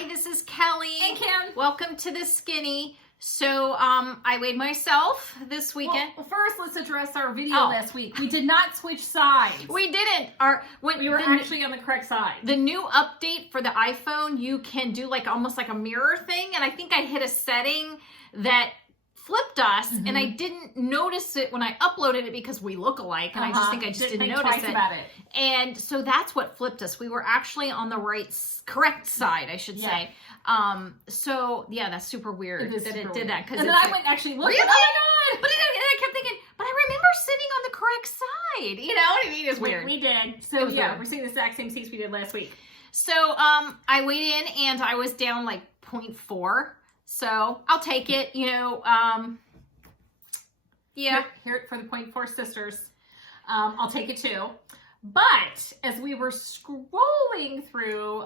Hi, this is Kelly. And Kim. Welcome to the Skinny. So, I weighed myself this weekend. Well, first, let's address our video last week. We did not switch sides. We didn't. We were actually on the correct side. The new update for the iPhone, you can do like almost like a mirror thing. And I think I hit a setting that flipped us, and I didn't notice it when I uploaded it because we look alike, and I just think I just didn't notice it. About it. And so that's what flipped us. We were actually on the correct side, I should say. So yeah, that's super weird that it did that. And then I went and actually looked. Really? Oh my God! But I kept thinking, but I remember sitting on the correct side. You know what I mean? It's weird. We did. So yeah, we're seeing the exact same seats we did last week. So I weighed in and I was down like 0.4. So I'll take it, you know. Yeah. Hear it for the 0.4 sisters. I'll take it too. But as we were scrolling through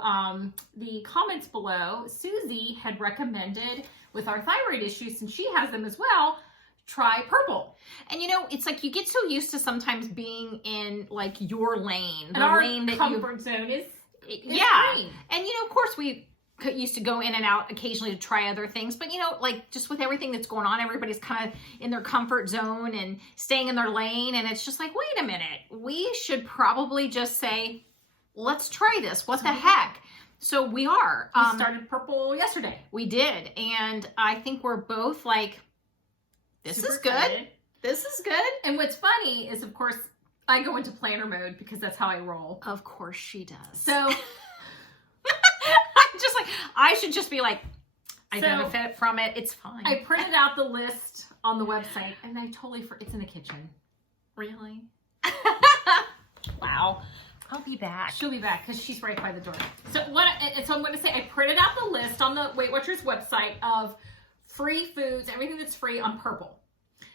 the comments below, Susie had recommended, with our thyroid issues, since she has them as well, try purple. And you know, it's like you get so used to sometimes being in like your lane, and our lane that comfort zone is green. And you know, of course, we used to go in and out occasionally to try other things, but you know, like just with everything that's going on, everybody's kind of in their comfort zone and staying in their lane, and it's just like, wait a minute, we should probably just say, let's try this. What the heck? So we are. We started purple yesterday. We did, and I think we're both like, this is good. Excited. This is good. And what's funny is, of course, I go into planner mode because that's how I roll. Of course she does. So just like, I should just be like, I benefit from it. It's fine. I printed out the list on the website, and I totally it's in the kitchen. Really? Wow. I'll be back. She'll be back because she's right by the door. So so I'm going to say I printed out the list on the Weight Watchers website of free foods, everything that's free on purple.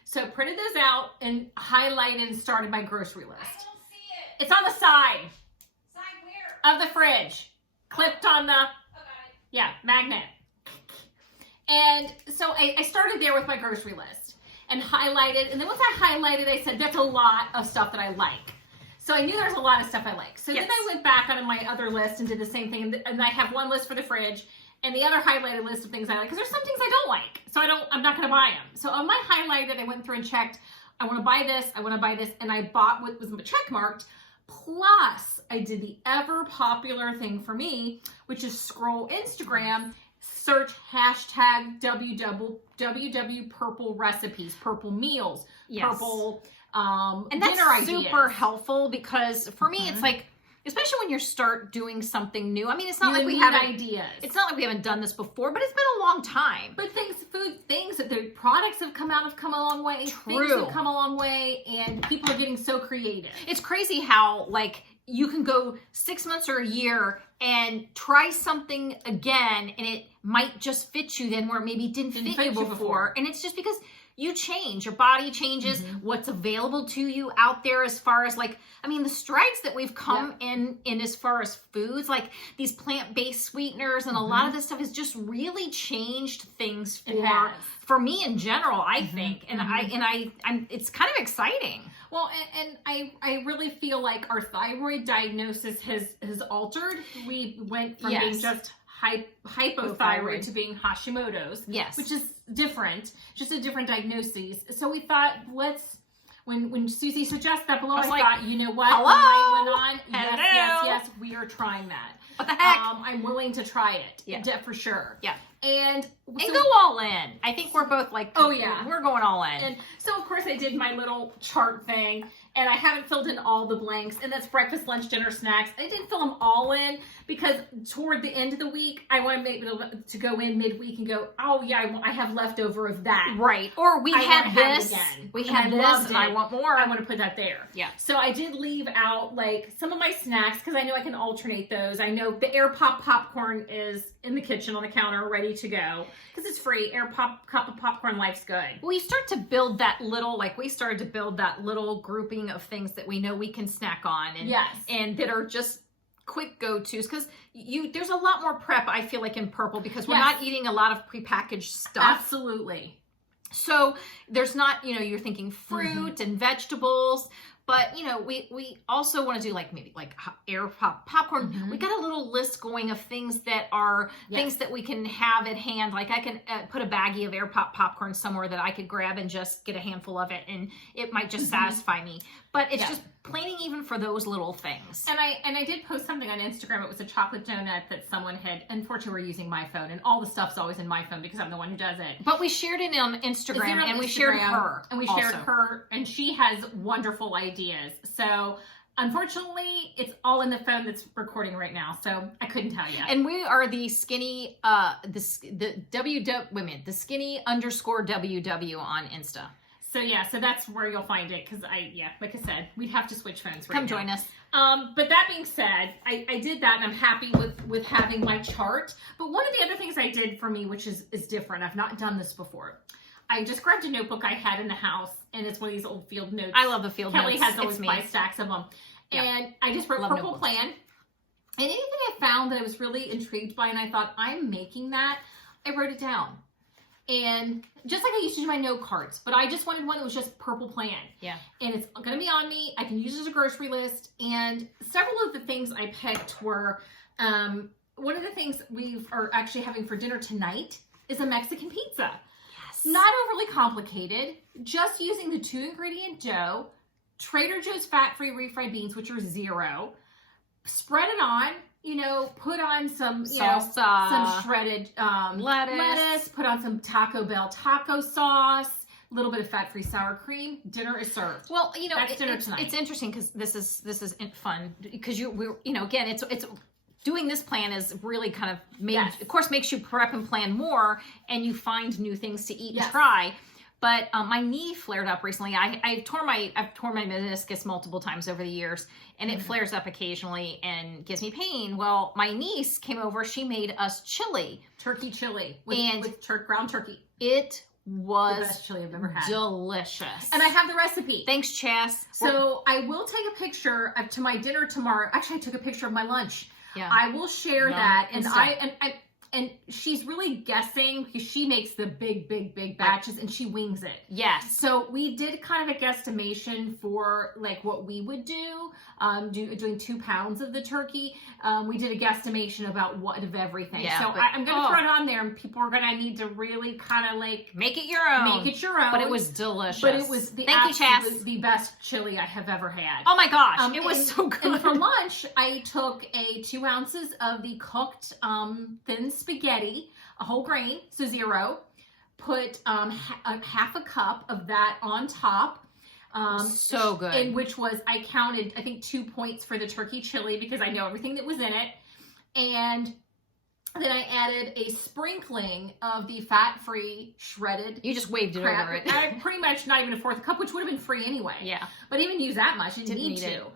So I printed those out and highlighted and started my grocery list. I don't see it. It's on the side. Side where? Of the fridge. Clipped on the, magnet. And so I started there with my grocery list and highlighted. And then once I highlighted, I said, that's a lot of stuff that I like. So I knew there's a lot of stuff I like. So then I went back on my other list and did the same thing. And I have one list for the fridge and the other highlighted list of things I like. Because there's some things I don't like. So I'm not going to buy them. So on my highlighted, I went through and checked, I want to buy this, I want to buy this. And I bought what was check marked. Plus, I did the ever popular thing for me, which is scroll Instagram, search hashtag www purple recipes, purple meals, purple and that's dinner ideas. Super helpful because for me, it's like, especially when you start doing something new. I mean, it's not like we have ideas. It's not like we haven't done this before, but it's been a long time. But the products have come a long way. True. Things have come a long way, and people are getting so creative. It's crazy how like you can go 6 months or a year and try something again, and it might just fit you then where it maybe didn't fit you before. And it's just because you change, your body changes, what's available to you out there as far as like, I mean, the strides that we've come in as far as foods, like these plant-based sweeteners and a lot of this stuff has just really changed things for me in general, I think. And I'm it's kind of exciting. Well, and I really feel like our thyroid diagnosis has altered. We went from being just hypothyroid to being Hashimoto's, which is different, just a different diagnosis. So we thought, when Susie suggested that below, I thought, you know what? Hello? The light went on. Yes, we are trying that. What the heck? I'm willing to try it, for sure. Yeah. And go all in. I think we're both like, we're going all in. And so, of course, I did my little chart thing, and I haven't filled in all the blanks, and that's breakfast, lunch, dinner, snacks. I didn't fill them all in because toward the end of the week, I want to go in midweek and go, I have leftover of that. Right. Or we had this. We had this, and I want more. I want to put that there. Yeah. So I did leave out like some of my snacks because I know I can alternate those. I know the Air Pop popcorn is in the kitchen on the counter ready to go because it's free. Air Pop cup of popcorn, life's good. We start to build that little, we started to build that little grouping of things that we know we can snack on and that are just quick go-tos because there's a lot more prep, I feel like, in purple because we're not eating a lot of prepackaged stuff. Absolutely. So there's not, you're thinking fruit and vegetables. But, you know, we also want to do like maybe like air popcorn. Mm-hmm. We got a little list going of things that are things that we can have at hand. Like I can put a baggie of air popcorn somewhere that I could grab and just get a handful of it, and it might just satisfy me. But it's just planning even for those little things. And I did post something on Instagram. It was a chocolate donut that someone had. Unfortunately, we're using my phone, and all the stuff's always in my phone because I'm the one who does it. But we shared it on Instagram, and we shared her. And we shared her, and she has wonderful ideas. So unfortunately, it's all in the phone that's recording right now, so I couldn't tell you. And we are the skinny, the skinny _ WW on Insta. So yeah, so that's where you'll find it, because like I said, we'd have to switch phones right now. Come join us. But that being said, I did that, and I'm happy with having my chart. But one of the other things I did for me, which is different, I've not done this before. I just grabbed a notebook I had in the house, and it's one of these old field notes. I love the field notes. Kelly has always 5 stacks of them. Yeah. And I just wrote purple notebooks. plan. And anything I found that I was really intrigued by, and I thought, I'm making that, I wrote it down. And just like I used to do my note cards, but I just wanted one that was just purple plan. Yeah. And it's going to be on me. I can use it as a grocery list. And several of the things I picked were, one of the things we are actually having for dinner tonight is a Mexican pizza. Yes. Not overly complicated, just using the 2-ingredient dough, Trader Joe's fat-free refried beans, which are 0, spread it on, you know, put on some salsa, some shredded lettuce, put on some Taco Bell taco sauce, a little bit of fat-free sour cream. Dinner is served. Well, you know, That's dinner tonight. It's interesting because this is fun because again, it's doing this plan is really kind of of course makes you prep and plan more, and you find new things to eat and try. But my knee flared up recently. I've torn my meniscus multiple times over the years, and it flares up occasionally and gives me pain. Well, my niece came over. She made us Turkey chili with ground turkey. It was the best chili I've ever had. Delicious. And I have the recipe. Thanks, Chas. So I will take a picture to my dinner tomorrow. Actually, I took a picture of my lunch. Yeah. I will share that, and Insta. And she's really guessing because she makes the big batches and she wings it. Yes. So we did kind of a guesstimation for like what we would do, doing 2 pounds of the turkey. We did a guesstimation about what of everything. Yeah, so I'm going to throw it on there, and people are going to need to really kind of like make it your own. Make it your own. But it was delicious. But it was the best chili I have ever had. Oh my gosh, it was so good. And for lunch, I took 2 ounces of the cooked thin spaghetti, a whole grain, so 0. Put half a cup of that on top. So good. In which was, I counted, I think 2 points for the turkey chili because I know everything that was in it. And then I added a sprinkling of the fat-free shredded. You just waved it over it. Pretty much not even a 4th cup, which would have been free anyway. Yeah. But even use that much, I didn't need to.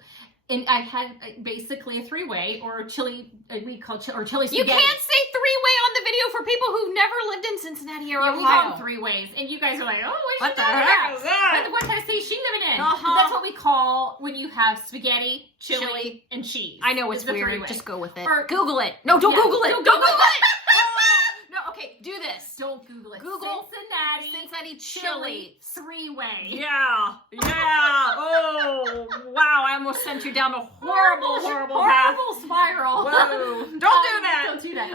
And I had basically a 3-way or chili, we call or chili spaghetti. You can't say 3-way on the video for people who've never lived in Cincinnati or Ohio. We call them 3-ways. And you guys are like, oh, what the heck is that? What kind of state is she living in? That's what we call when you have spaghetti, chili, and cheese. I know it's weird. 3-way. Just go with it. Or, Google it. No, don't Google it. Don't Google it. No, okay, do this. Don't Google it. Google Cincinnati chili 3-way. Yeah. Oh, wow. I almost sent you down a horrible path. Horrible spiral. Whoa. Don't do that. Don't do that.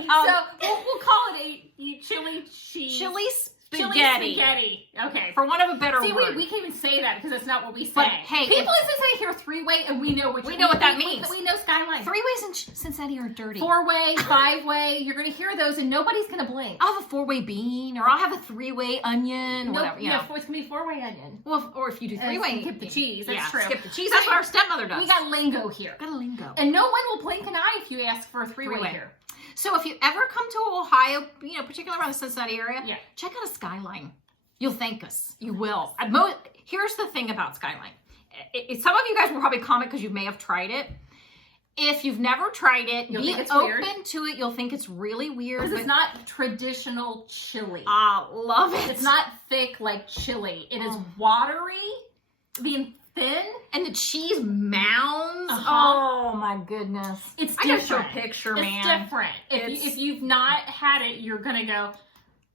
So we'll call it a chili cheese. Chili spaghetti. Chili spaghetti. Okay. For one of a better word. We can't even say that because that's not what we say. But, hey, people in Cincinnati hear 3-way and we know we know what that means. We know Skyline. 3-ways in Cincinnati are dirty. 4-way, 5-way. You're going to hear those and nobody's going to blink. I'll have a 4-way bean, or I'll have a 3-way onion, whatever. You know. It's going to be 4-way onion. Well, or if you do 3-way, skip the cheese. That's true. Skip the cheese. That's what our stepmother does. We got lingo here. Got a lingo. And no one will blink an eye if you ask for a 3-way here. So if you ever come to Ohio, particularly around the Cincinnati area, check out a Skyline. You'll thank us. You will. Here's the thing about Skyline. Some of you guys will probably comment because you may have tried it. If you've never tried it, be open to it. You'll think it's really weird. Because it's not traditional chili. Love it. It's not thick like chili. It is watery, being thin. And the cheese mounds. Oh my goodness. It's different. I gotta show a picture, man. It's different. If you've not had it, you're going to go,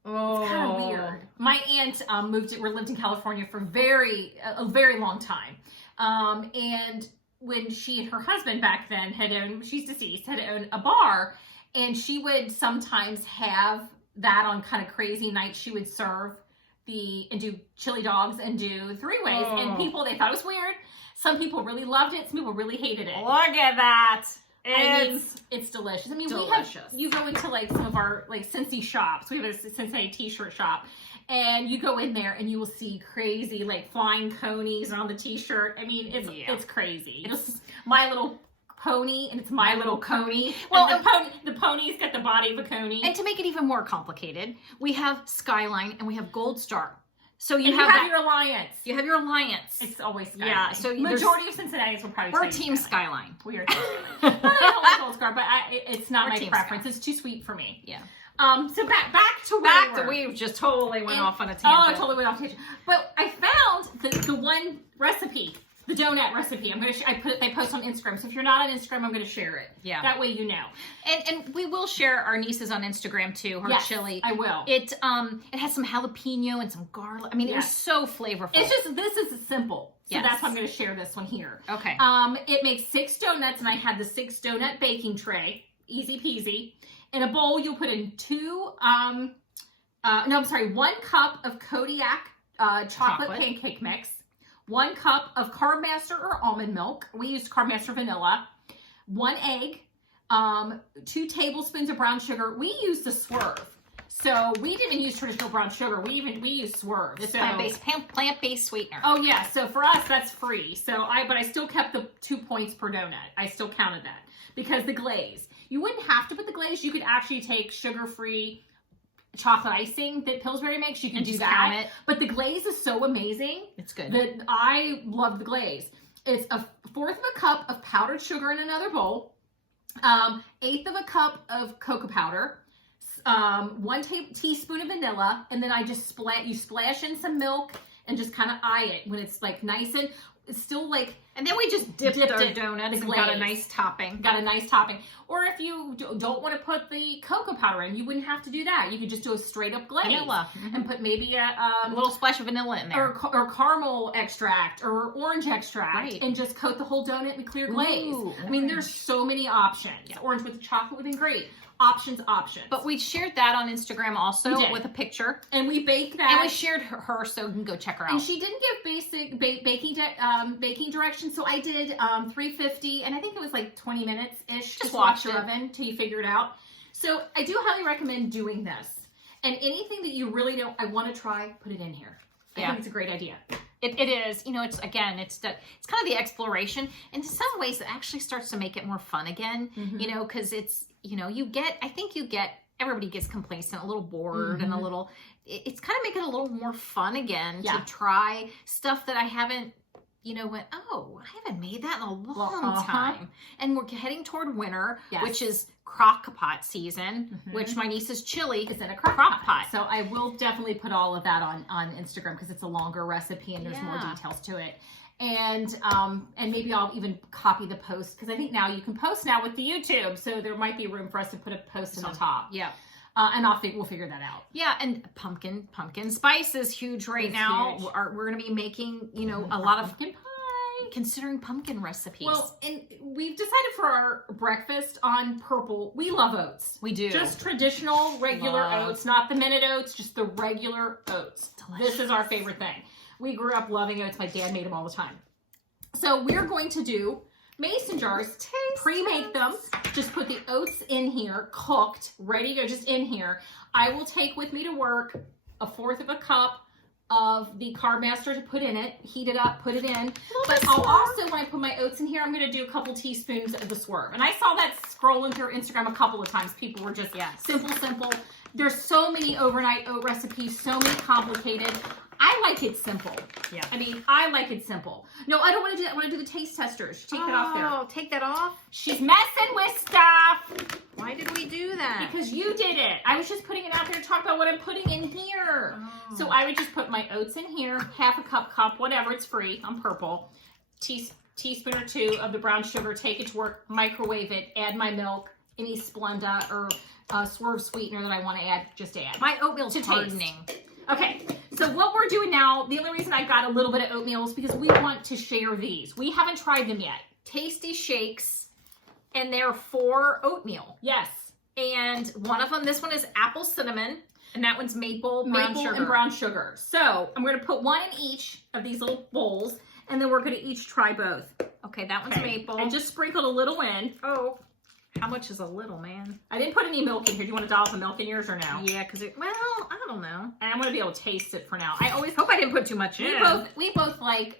it's kind of weird. My aunt lived in California for a very long time. And when she and her husband back then she's deceased, had owned a bar, and she would sometimes have that on kind of crazy nights. She would serve and do chili dogs and do 3-ways, and they thought it was weird. Some people really loved it. Some people really hated it. Look at that. It's delicious. I mean, delicious. you go into like some of our like Cincy shops. We have a Cincinnati t-shirt shop, and you go in there and you will see crazy like flying conies on the t-shirt. I mean, it's crazy. It's My Little Pony, and it's My Little Coney. Well, the pony's got the body of a coney. And to make it even more complicated, we have Skyline and we have Gold Star. So you have your alliance. You have your alliance. It's always Skyline. Yeah. So majority of Cincinnati's will probably. We're Team Skyline. We are Team Skyline. I don't like Gold Star, but it's not my preference. It's too sweet for me. Yeah. So back to we just totally went off on a tangent. Oh, I totally went off tangent. But I found the one recipe. The donut recipe. They post on Instagram. So if you're not on Instagram, I'm going to share it. Yeah. That way you know. And we will share our niece's on Instagram too. Her chili. I will. It has some jalapeno and some garlic. I mean, it was so flavorful. This is simple. So that's why I'm going to share this one here. Okay. It makes 6 donuts, and I had the 6 donut baking tray. Easy peasy. In a bowl, you'll put in 1 cup of Kodiak chocolate pancake mix. 1 cup of Carb Master or almond milk. We used Carb Master vanilla. 1 egg. 2 tablespoons of brown sugar. We used the Swerve. So we didn't use traditional brown sugar. We used Swerve. It's plant-based sweetener. Oh yeah. So for us, that's free. But I still kept the 2 points per donut. I still counted that because the glaze. You wouldn't have to put the glaze. You could actually take sugar-free chocolate icing that Pillsbury makes. You can do that. Count it. But the glaze is so amazing. It's good. That I love the glaze. It's 1/4 cup of powdered sugar in another bowl. 1/8 cup of cocoa powder. 1 teaspoon of vanilla, and then you splash in some milk and just kind of eye it when it's like nice and it's still like. And then we just dipped our donuts and got a nice topping. Or if you don't want to put the cocoa powder in, you wouldn't have to do that. You could just do a straight up glaze. Vanilla. And put maybe a little splash of vanilla in there. Or caramel extract or orange extract. Right. And just coat the whole donut in clear glaze. Ooh, I mean, there's so many options. Yeah. Orange with chocolate would have been great. Options. But we shared that on Instagram also with a picture. And we baked that. And we shared her so you can go check her out. And she didn't give basic baking directions, so I did 350, and I think it was like 20 minutes-ish. Just watch watch your oven till you figure it out. So I do highly recommend doing this. And anything that you really don't, I want to try, put it in here. I think it's a great idea. It is, it's kind of the exploration, and in some ways it actually starts to make it more fun again, because it's, everybody gets complacent, a little bored, and it's kind of making it a little more fun again to try stuff that I haven't, I haven't made that in a long time. And we're heading toward winter, which is crock pot season, which my niece's chili is in a crock pot. So I will definitely put all of that on Instagram because it's a longer recipe and there's more details to it. And maybe I'll even copy the post because I think now you can post now with the YouTube. So there might be room for us to put a post in the top. Yeah. And we'll figure that out. Yeah, and pumpkin spice is huge now. Huge. We're going to be making, a lot of pumpkin pie. Considering pumpkin recipes. Well, and we've decided for our breakfast on purple, we love oats. We do. Just traditional, regular oats, not the minute oats, just the regular oats. Delicious. This is our favorite thing. We grew up loving oats. My dad made them all the time. So we're going to do mason jars, pre-make them, just put the oats in here, cooked, ready to go, just in here. I will take with me to work 1/4 cup of the Carb Master to put in it, heat it up, put it in. But I'll also, when I put my oats in here, I'm going to do a couple teaspoons of the Swerve. And I saw that scrolling through Instagram a couple of times. People were just simple. There's so many overnight oat recipes, so many complicated. I like it simple. Yeah. I mean, I like it simple. No, I don't want to do that. I want to do the taste testers. Take that off there. Oh, take that off? She's messing with stuff. Why did we do that? Because you did it. I was just putting it out there to talk about what I'm putting in here. Oh. So I would just put my oats in here, 1/2 cup, whatever. It's free. I'm purple. Teaspoon or 2 of the brown sugar. Take it to work. Microwave it. Add my milk. Any Splenda or Swerve sweetener that I want to add, just add. My oatmeal's hardening. Okay, So what we're doing now, the only reason I got a little bit of oatmeal is because we want to share these. We haven't tried them yet. Tasty shakes, and they're for oatmeal. Yes. And one of them, this one is apple cinnamon, and that one's maple brown sugar. And brown sugar. So I'm going to put one in each of these little bowls, and then we're going to each try both. Okay, that one's maple. I just sprinkled a little in. Oh, how much is a little, man? I didn't put any milk in here. Do you want to dollop some milk in yours or no? Yeah, because well, I don't know. And I'm going to be able to taste it for now. I always hope I didn't put too much in. We both like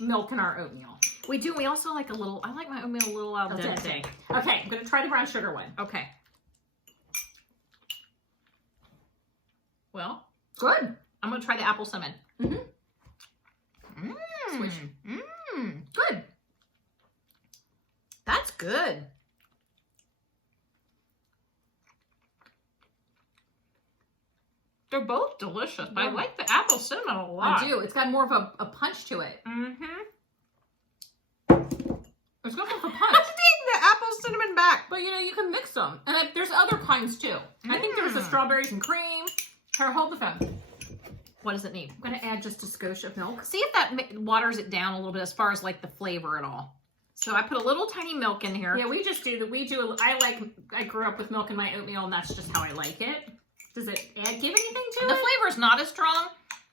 milk in our oatmeal. We do. We also like a little, I like my oatmeal a little al dente. Okay, I'm going to try the brown sugar one. Okay. Well, good. I'm going to try the apple cinnamon. Mm-hmm. Switch. Good. That's good. They're both delicious, but I like the apple cinnamon a lot. I do. It's got more of a punch to it. Mm-hmm. It's got more of a I'm punch. taking the apple cinnamon back. But, you know, you can mix them. And there's other kinds, too. I think there's the strawberries and cream. Here, hold the phone. What does it need? I'm going to add just a skosh of milk. See if that waters it down a little bit as far as, like, the flavor at all. So I put a little tiny milk in here. Yeah, we just do that. I grew up with milk in my oatmeal, and that's just how I like it. Does it give anything to it? The flavor's not as strong,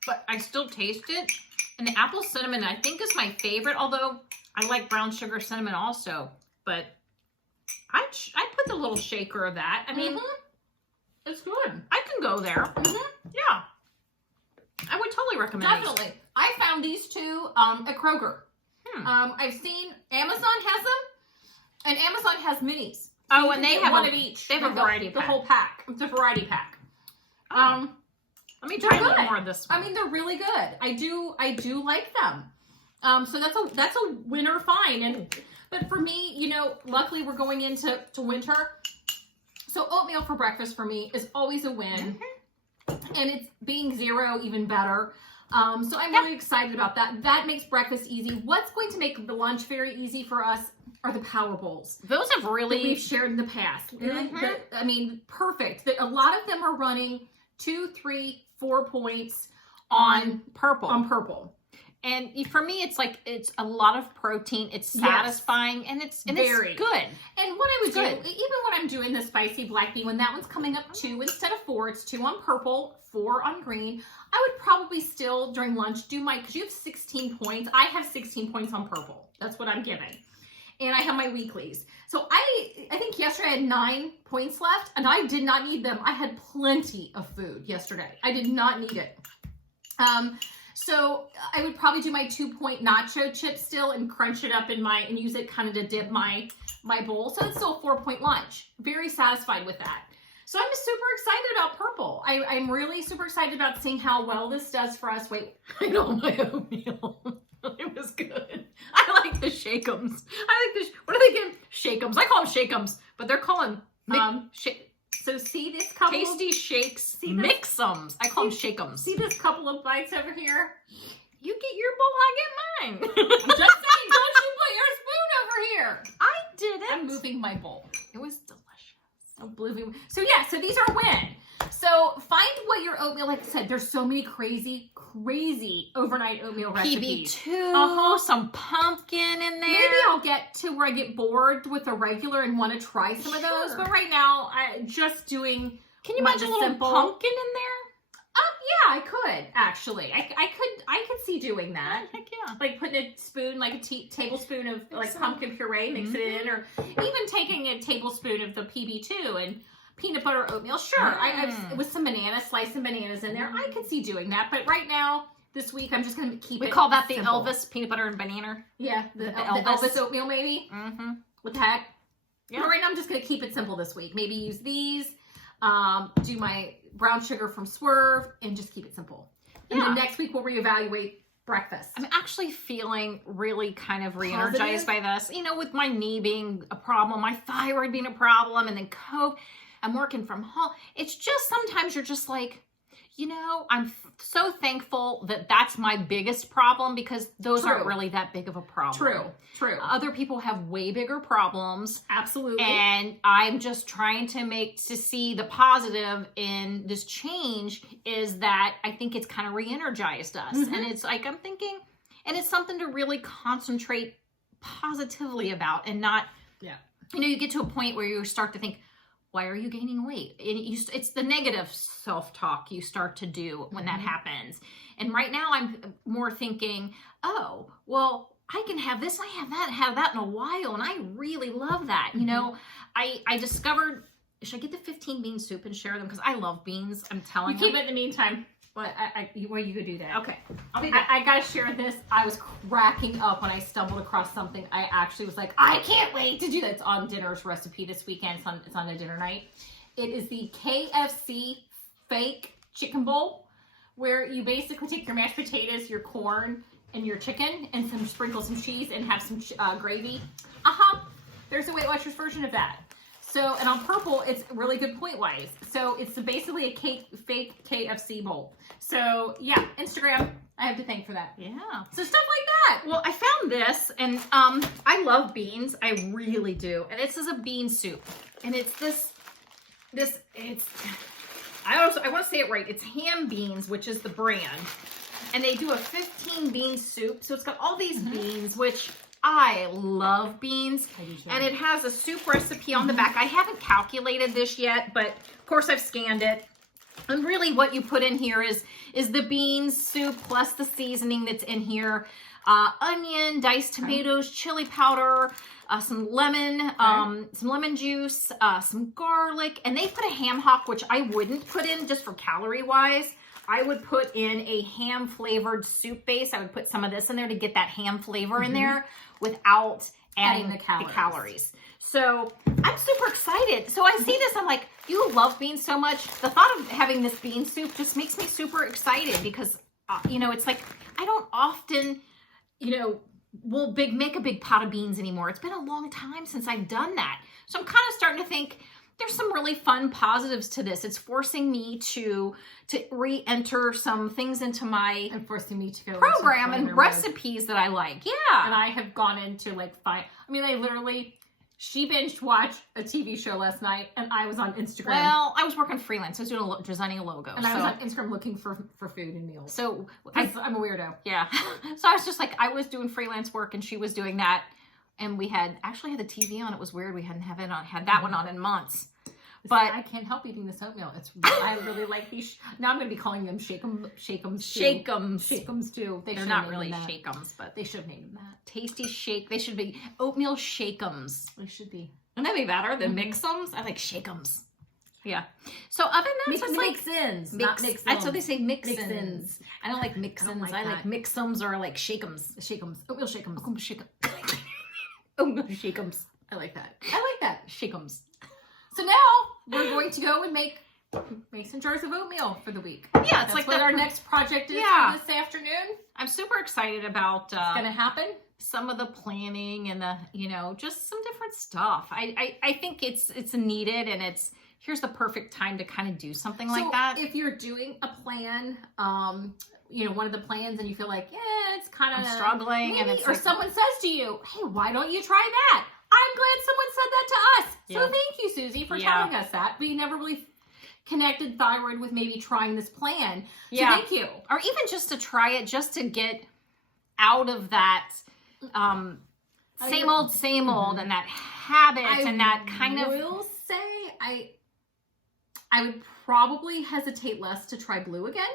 but I still taste it. And the apple cinnamon, I think, is my favorite, although I like brown sugar cinnamon also. But I put the little shaker of that. I mean, it's good. I can go there. Yeah. I would totally recommend these. Definitely. I found these two at Kroger. I've seen Amazon has them, and Amazon has minis. Oh, and they have one of each. They have a variety pack. The whole pack. It's a variety pack. Let me try a little more of this one. I mean, they're really good. I do like them. So that's a winter find. But for me, you know, luckily we're going into winter. So oatmeal for breakfast for me is always a win. And it's being zero even better. So I'm really excited about that. That makes breakfast easy. What's going to make the lunch very easy for us are the power bowls. Those have really... that we've shared in the past. I mean, perfect. A lot of them are running 2, 3, 4 points on purple. And for me, it's like, it's a lot of protein. It's satisfying, and it's good. And what I would do, even when I'm doing the spicy black bean, when that one's coming up 2 instead of 4, it's 2 on purple, 4 on green. I would probably still, during lunch, do because you have 16 points. I have 16 points on purple. That's what I'm giving. And I have my weeklies. So I think yesterday I had 9 points left, and I did not need them. I had plenty of food yesterday. I did not need it. So I would probably do my 2-point nacho chip still and crunch it up and use it kind of to dip my bowl. So it's still a 4-point lunch. Very satisfied with that. So I'm super excited about purple. I'm really super excited about seeing how well this does for us. Wait, I know my oatmeal. It was good. I like the Shake'ems. What are they again? Shake'ems. I call them Shake'ems, but they're calling so see this couple tasty shakes, Mix-ems. I call them Shake'ems. See this couple of bites over here? You get your bowl, I get mine. Just saying, don't you put your spoon over here. I didn't. I'm moving my bowl. It was delicious. So yeah, so these are a win. So find what your oatmeal, like I said, there's so many crazy overnight oatmeal recipes. PB2, some pumpkin in there. Maybe I'll get to where I get bored with the regular and want to try some of those. But right now, I'm just doing. Can you imagine a little pumpkin in there? Yeah, I could actually. I could see doing that. Heck yeah! Like putting a spoon, like a tablespoon of pumpkin puree, mix it in, or even taking a tablespoon of the PB2 and peanut butter oatmeal. Sure, with some bananas, slice some bananas in there. I could see doing that. But right now, this week, I'm just going to keep it. We call that the simple. Elvis peanut butter and banana. Yeah, the Elvis oatmeal maybe. What the heck? Yeah. But right now, I'm just going to keep it simple this week. Maybe use these. Do my brown sugar from Swerve and just keep it simple. And then next week we'll reevaluate breakfast. I'm actually feeling really kind of re-energized by this. You know, with my knee being a problem, my thyroid being a problem, and then I'm working from home. It's just sometimes you're just like, you know, I'm so thankful that that's my biggest problem, because those aren't really that big of a problem. True. Other people have way bigger problems. Absolutely. And I'm just trying to see the positive in this change, is that I think it's kind of re-energized us. And it's like, I'm thinking, and it's something to really concentrate positively about, and not, you know, you get to a point where you start to think, why are you gaining weight? And it's the negative self-talk you start to do when that happens. And right now I'm more thinking, oh, well, I can have this, I have that in a while, and I really love that. You know, I discovered, should I get the 15 bean soup and share them? Because I love beans, I'm telling you. Keep it in the meantime. But you could do that. Okay. I'll be back. I gotta share this. I was cracking up when I stumbled across something. I actually was like, I can't wait to do that. It's on dinner's recipe this weekend. It's on a dinner night. It is the KFC fake chicken bowl, where you basically take your mashed potatoes, your corn, and your chicken, and sprinkle some cheese and have some gravy. There's a Weight Watchers version of that. So, and on Purple, it's really good point-wise. So it's basically a fake KFC bowl. So yeah, Instagram, I have to thank for that. Yeah. So stuff like that. Well, I found this, and I love beans. I really do. And this is a bean soup. And it's I want to say it right. It's Ham Beans, which is the brand. And they do a 15 bean soup. So it's got all these beans, which I love beans. I do too. And it has a soup recipe on the back. I haven't calculated this yet, but of course I've scanned it. And really what you put in here is the beans soup plus the seasoning that's in here. Onion, diced tomatoes, chili powder, some lemon juice, some garlic. And they put a ham hock, which I wouldn't put in just for calorie wise. I would put in a ham flavored soup base. I would put some of this in there to get that ham flavor in there without adding the calories. So I'm super excited. So I see this, I'm like, you love beans so much. The thought of having this bean soup just makes me super excited, because, you know, it's like, I don't often, you know, make a big pot of beans anymore. It's been a long time since I've done that. So I'm kind of starting to think, there's some really fun positives to this. It's forcing me to re-enter some things into my program and recipes that I like. Yeah. And I have gone into she binge watched a TV show last night, and I was on Instagram. Well, I was working freelance. I was doing designing a logo. And I was on Instagram looking for food and meals. So I'm a weirdo. Yeah. So I was just like, I was doing freelance work and she was doing that. And we actually had the TV on. It was weird. We hadn't had that one on in months. But I can't help eating this oatmeal. I really like these. Now I'm going to be calling them Shake'ems too. They're not really Shake'ems, but they should have named them that. Tasty Shake. They should be Oatmeal Shake'ems. They should be. Wouldn't that be better than Mix-ems? I like Shake'ems. Yeah. So other than that, Mix-ins, not Mix-ems. That's what they say, Mix-ins. I don't like Mix-ins. I like Mix-ems or like Shake'ems. Oatmeal Shake'ems. Oatmeal Shake'ems. I like that. Shake'ems. So now we're going to go and make some jars of oatmeal for the week. Yeah, that's like what our next project is for this afternoon. I'm super excited about it's gonna happen. Some of the planning and the, you know, just some different stuff. I think it's needed, and here's the perfect time to kind of do something like that. If you're doing a plan, you know, one of the plans, and you feel like, it's kind of struggling, and it's or someone says to you, hey, why don't you try that? I'm glad someone said that to us. Yeah. So thank you, Susie, for telling us that. We never really connected thyroid with maybe trying this plan. So thank you. Or even just to try it, just to get out of that same old, and that habit and that kind of. I will say I would probably hesitate less to try blue again.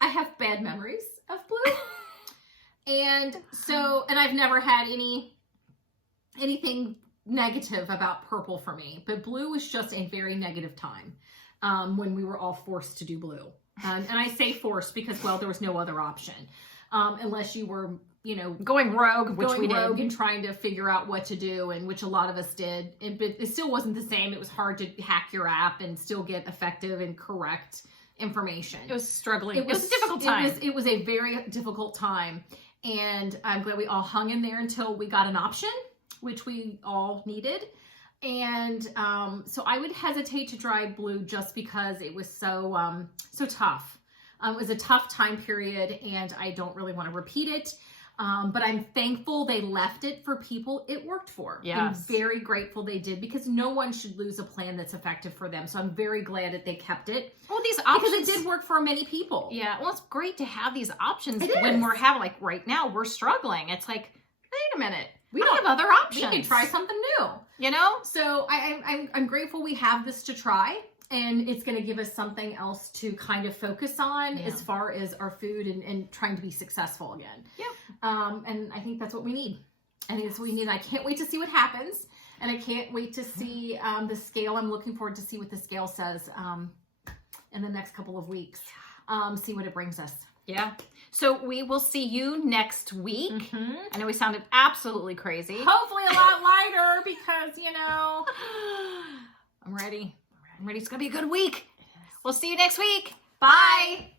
I have bad memories of blue. And I've never had anything negative about purple for me, but blue was just a very negative time when we were all forced to do blue. And I say forced because, well, there was no other option unless you were, you know, going rogue, which we did, and trying to figure out what to do, and which a lot of us did. But it still wasn't the same. It was hard to hack your app and still get effective and correct information. It was struggling. It was a difficult time. It was a very difficult time, and I'm glad we all hung in there until we got an option, which we all needed. And so I would hesitate to try blue just because it was so tough. It was a tough time period, and I don't really want to repeat it. But I'm thankful they left it for people it worked for. Yes. I'm very grateful they did, because no one should lose a plan that's effective for them. So I'm very glad that they kept it. Well, these options, because it did work for many people. Yeah, well, it's great to have these options It when is. we're having, like right now, we're struggling. It's like, wait a minute, we don't- have other options. We can try something new. You know? So I'm grateful we have this to try, and it's going to give us something else to kind of focus on Yeah. as far as our food and trying to be successful again. Yeah. And I think that's what we need. I think that's what we need. I can't wait to see what happens, and I can't wait to see the scale. I'm looking forward to see what the scale says in the next couple of weeks. See what it brings us. Yeah. So we will see you next week. Mm-hmm. I know we sounded absolutely crazy. Hopefully a lot lighter, because, you know, I'm ready. I'm ready. It's going to be a good week. We'll see you next week. bye.